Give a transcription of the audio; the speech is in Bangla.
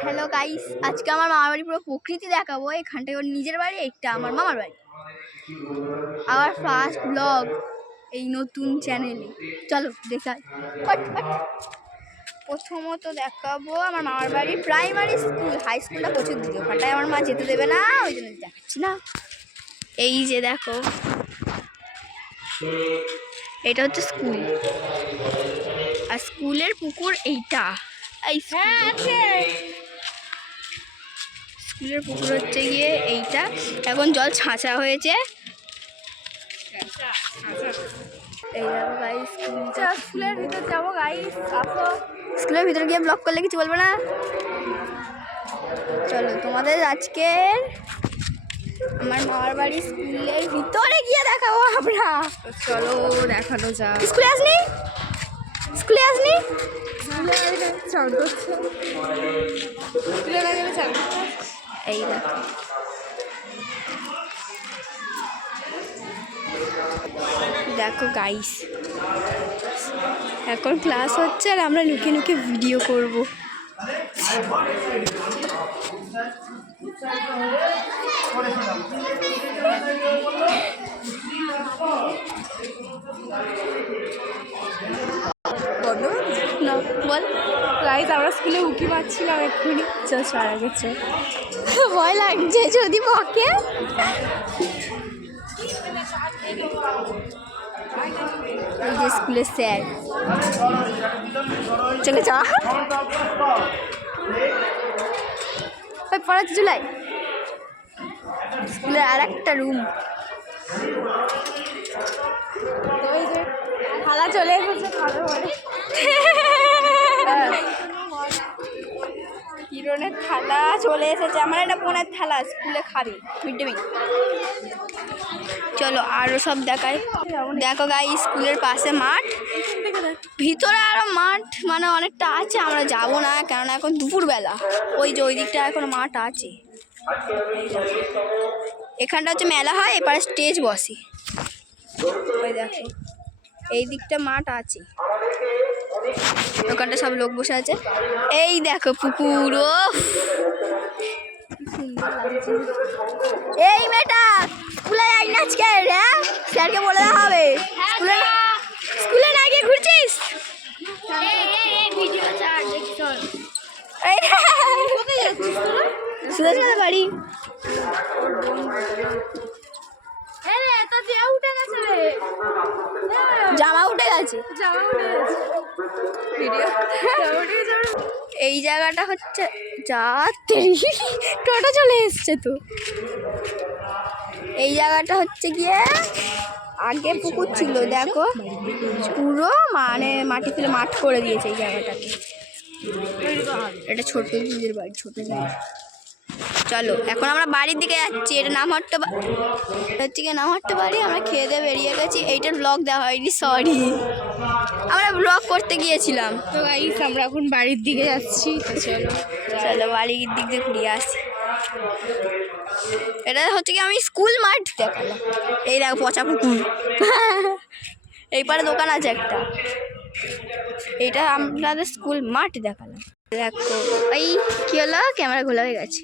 হ্যালো গাইস, আজকে আমার মামার বাড়ি পুরো প্রকৃতি দেখাবো। এখানটা ওর নিজের বাড়ি, একটা আমার মামার বাড়ি। আমার ফার্স্ট ব্লগ এই নতুন চ্যানেলে। চলো দেখাই। প্রথমত দেখাবো আমার মামার বাড়ি প্রাইমারি স্কুল। হাই স্কুলটা প্রচুর দিকে, ওখানটায় আমার মা যেতে দেবে না, ওই জন্য দেখাচ্ছি না। এই যে দেখো, এটা হচ্ছে স্কুল, আর স্কুলের পুকুর এইটা। স্কুলের পুকুর হচ্ছে গিয়ে এইটা, এখন জল ছাঁচা হয়েছে। এই দেখো গাইস, স্কুলের ভিতর যাবো গাইস। স্কুলের ভিতরে গিয়ে ব্লগ করলে কিছু বলবো না। চলো তোমাদের আজকে আমার মামার বাড়ি স্কুলের ভিতরে গিয়ে দেখাবো আমরা। চলো দেখানো যাক। স্কুলে আসনি? স্কুলে আসনি? এই দেখো, দেখো গাইস, এখন ক্লাস হচ্ছে আর আমরা লুকিয়ে লুকিয়ে ভিডিও করব। না বল গাইস, আমরা স্কুলে উঁকি মারছিলাম এক্ষুনি। চল সারা গেছে, ভয় লাগছে যদি বকে। এই যে স্কুলের স্যার, চলে যা পড়াচ্ছে জুলাই। স্কুলের আর একটা রুম। খালা চলে এসেছে, কিরণের থালা চলে এসেছে। আমার একটা বোনের থালা, স্কুলে খাবে মিড ডে মিল। চলো আরও সব দেখাই। দেখো গাই, স্কুলের পাশে মাঠ, ভিতরে আরও মাঠ মানে অনেকটা আছে। আমরা যাবো না, কেননা এখন দুপুরবেলা। ওই যে ওই দিকটা এখন মাঠ আছে। এখানটা হচ্ছে মেলা হয়, এপারে স্টেজ বসে। ওই দেখো এই দিকটা মাঠ আছে, ওখানটা সব লোক বসে আছে। এই দেখো পুকুর। এই মেয়েটা স্কুলে যাই না আজকে রে, স্যারকে বলে দেওয়া হবে। স্কুলে না গিয়ে ঘুরছিস? সুরেশ বাড়ি। জামা উঠে গেছে। এই জায়গাটা হচ্ছে যা টোটো চলে এসছে তো। এই জায়গাটা হচ্ছে গিয়ে আগে পুকুর ছিল, দেখো পুরো মানে মাটি ফেলে মাঠ করে দিয়েছে এই জায়গাটাকে। এটা ছোট দিদির বাড়ি, ছোট দিদি। চলো এখন আমরা বাড়ির দিকে যাচ্ছি। এটা নামহাট্টা হচ্ছে গিয়ে নামহাট্টা বাড়ি। আমরা খেয়ে দিয়ে বেরিয়ে গেছি। এইটার ব্লগ দেওয়া হয়নি, সরি। আমরা ব্লগ করতে গিয়েছিলাম। তো গাইস, আমরা এখন বাড়ির দিকে যাচ্ছি। চলো চলো বাড়ির দিক দিয়ে ঘুরিয়ে আসি। এটা হচ্ছে কি আমি স্কুল মাঠ দেখালাম। এই দেখো পচা পুকুর, এই পারে দোকান আছে একটা। এইটা আমাদের স্কুল মাঠ দেখালাম। দেখো এই কি হলো, ক্যামেরা খোলা হয়ে গেছে।